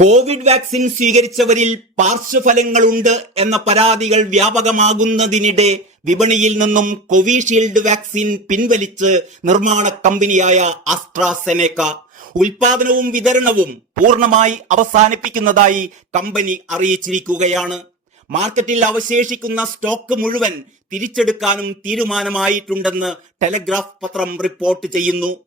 Covid vaccine സ്വീകരിച്ചവരിൽ പാർശ്വഫലങ്ങളുണ്ട് എന്ന പരാതികൾ വ്യാപകമാകുന്നതിനിടെ വിപണിയിൽ നിന്നും കോവിഷീൽഡ് വാക്സിൻ പിൻവലിച്ച് നിർമ്മാണ കമ്പനിയായ ആസ്ട്രാസെനെക്ക ഉൽപാദനവും വിതരണവും പൂർണ്ണമായി അവസാനിപ്പിക്കുന്നതായി കമ്പനി അറിയിച്ചിരിക്കുകയാണ്. മാർക്കറ്റിൽ അവശേഷിക്കുന്ന സ്റ്റോക്ക് മുഴുവൻ തിരിച്ചെടുക്കാനും തീരുമാനമായിട്ടുണ്ടെന്ന് ടെലഗ്രാഫ് പത്രം റിപ്പോർട്ട് ചെയ്യുന്നു.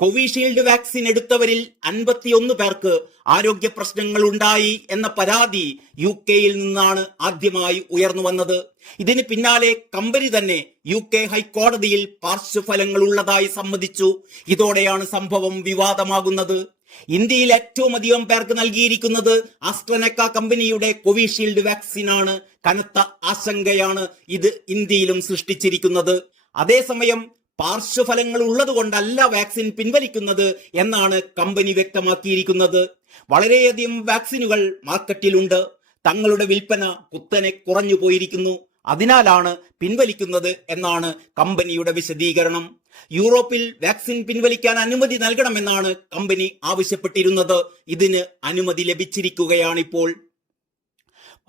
കോവിഷീൽഡ് വാക്സിൻ എടുത്തവരിൽ 51 പേർക്ക് ആരോഗ്യ പ്രശ്നങ്ങൾ ഉണ്ടായി എന്ന പരാതി UK-യിൽ നിന്നാണ് ആദ്യമായി ഉയർന്നു വന്നത്. ഇതിന് പിന്നാലെ കമ്പനി തന്നെ UK ഹൈക്കോടതിയിൽ പാർശ്വഫലങ്ങൾ ഉള്ളതായി സമ്മതിച്ചു. ഇതോടെയാണ് സംഭവം വിവാദമാകുന്നത്. ഇന്ത്യയിൽ ഏറ്റവും അധികം പേർക്ക് നൽകിയിരിക്കുന്നത് ആസ്ട്രനെക്ക കമ്പനിയുടെ കോവിഷീൽഡ് വാക്സിനാണ്. കനത്ത ആശങ്കയാണ് ഇത് ഇന്ത്യയിലും സൃഷ്ടിച്ചിരിക്കുന്നത്. അതേസമയം പാർശ്വഫലങ്ങൾ ഉള്ളതുകൊണ്ടല്ല വാക്സിൻ പിൻവലിക്കുന്നത് എന്നാണ് കമ്പനി വ്യക്തമാക്കിയിരിക്കുന്നത്. വളരെയധികം വാക്സിനുകൾ മാർക്കറ്റിലുണ്ട്. തങ്ങളുടെ വിൽപ്പന കുത്തനെ കുറഞ്ഞു പോയിരിക്കുന്നു. അതിനാലാണ് പിൻവലിക്കുന്നത് എന്നാണ് കമ്പനിയുടെ വിശദീകരണം. യൂറോപ്പിൽ വാക്സിൻ പിൻവലിക്കാൻ അനുമതി നൽകണമെന്നാണ് കമ്പനി ആവശ്യപ്പെട്ടിരുന്നത്. ഇതിന് അനുമതി ലഭിച്ചിരിക്കുകയാണിപ്പോൾ.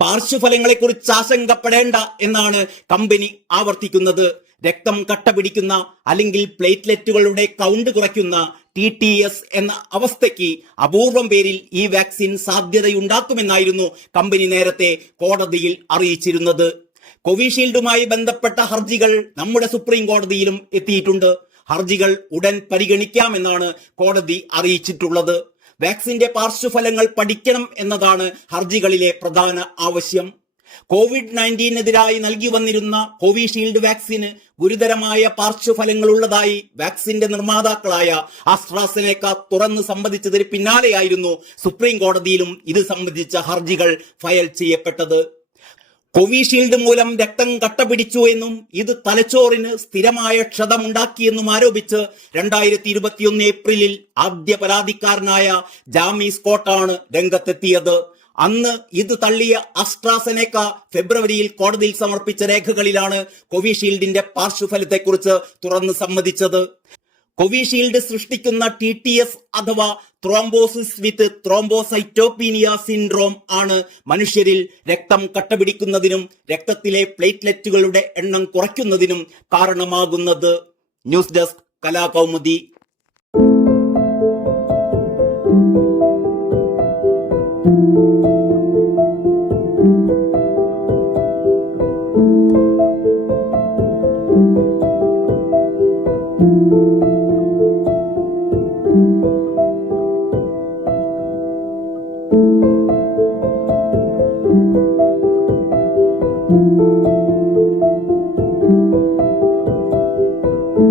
പാർശ്വഫലങ്ങളെക്കുറിച്ച് ആശങ്കപ്പെടേണ്ട എന്നാണ് കമ്പനി ആവർത്തിക്കുന്നത്. രക്തം കട്ട പിടിക്കുന്ന അല്ലെങ്കിൽ പ്ലേറ്റ്ലെറ്റുകളുടെ കൗണ്ട് കുറയ്ക്കുന്ന TTS എന്ന അവസ്ഥയ്ക്ക് അപൂർവം പേരിൽ ഈ വാക്സിൻ സാധ്യതയുണ്ടാക്കുമെന്നായിരുന്നു കമ്പനി നേരത്തെ കോടതിയിൽ അറിയിച്ചിരുന്നത്. കോവിഷീൽഡുമായി ബന്ധപ്പെട്ട ഹർജികൾ നമ്മുടെ സുപ്രീം കോടതിയിലും എത്തിയിട്ടുണ്ട്. ഹർജികൾ ഉടൻ പരിഗണിക്കാമെന്നാണ് കോടതി അറിയിച്ചിട്ടുള്ളത്. വാക്സിന്റെ പാർശ്വഫലങ്ങൾ പഠിക്കണം എന്നതാണ് ഹർജികളിലെ പ്രധാന ആവശ്യം. COVID-19-നെതിരായി നൽകി വന്നിരുന്ന കോവിഷീൽഡ് വാക്സിന് ഗുരുതരമായ പാർശ്വഫലങ്ങൾ ഉള്ളതായി വാക്സിന്റെ നിർമ്മാതാക്കളായ ആസ്ട്രാസെനെക്ക തുറന്ന് സമ്മതിച്ചതിന് പിന്നാലെയായിരുന്നു സുപ്രീം കോടതിയിലും ഇത് സംബന്ധിച്ച ഹർജികൾ ഫയൽ ചെയ്യപ്പെട്ടത്. കോവിഷീൽഡ് മൂലം രക്തം കട്ടപിടിച്ചു എന്നും ഇത് തലച്ചോറിന് സ്ഥിരമായ ക്ഷതമുണ്ടാക്കിയെന്നും ആരോപിച്ച് 2021 ഏപ്രിലിൽ ആദ്യ പരാതിക്കാരനായ ജാമി സ്കോട്ടാണ് രംഗത്തെത്തിയത്. അന്ന് ഇത് തള്ളിയ ആസ്ട്രാസെനെക്ക ഫെബ്രുവരിയിൽ കോടതിയിൽ സമർപ്പിച്ച രേഖകളിലാണ് കോവിഷീൽഡിന്റെ പാർശ്വഫലത്തെക്കുറിച്ച് തുറന്ന് സമ്മതിച്ചത്. കോവിഷീൽഡ് സൃഷ്ടിക്കുന്ന TTS അഥവാ ത്രോംബോസിസ് വിത്ത് ത്രോംബോസൈറ്റോപീനിയ സിൻഡ്രോം ആണ് മനുഷ്യരിൽ രക്തം കട്ടപിടിക്കുന്നതിനും രക്തത്തിലെ പ്ലേറ്റ്ലെറ്റുകളുടെ എണ്ണം കുറയ്ക്കുന്നതിനും കാരണമാകുന്നത്. News desk Kalakaumudi. Thank you.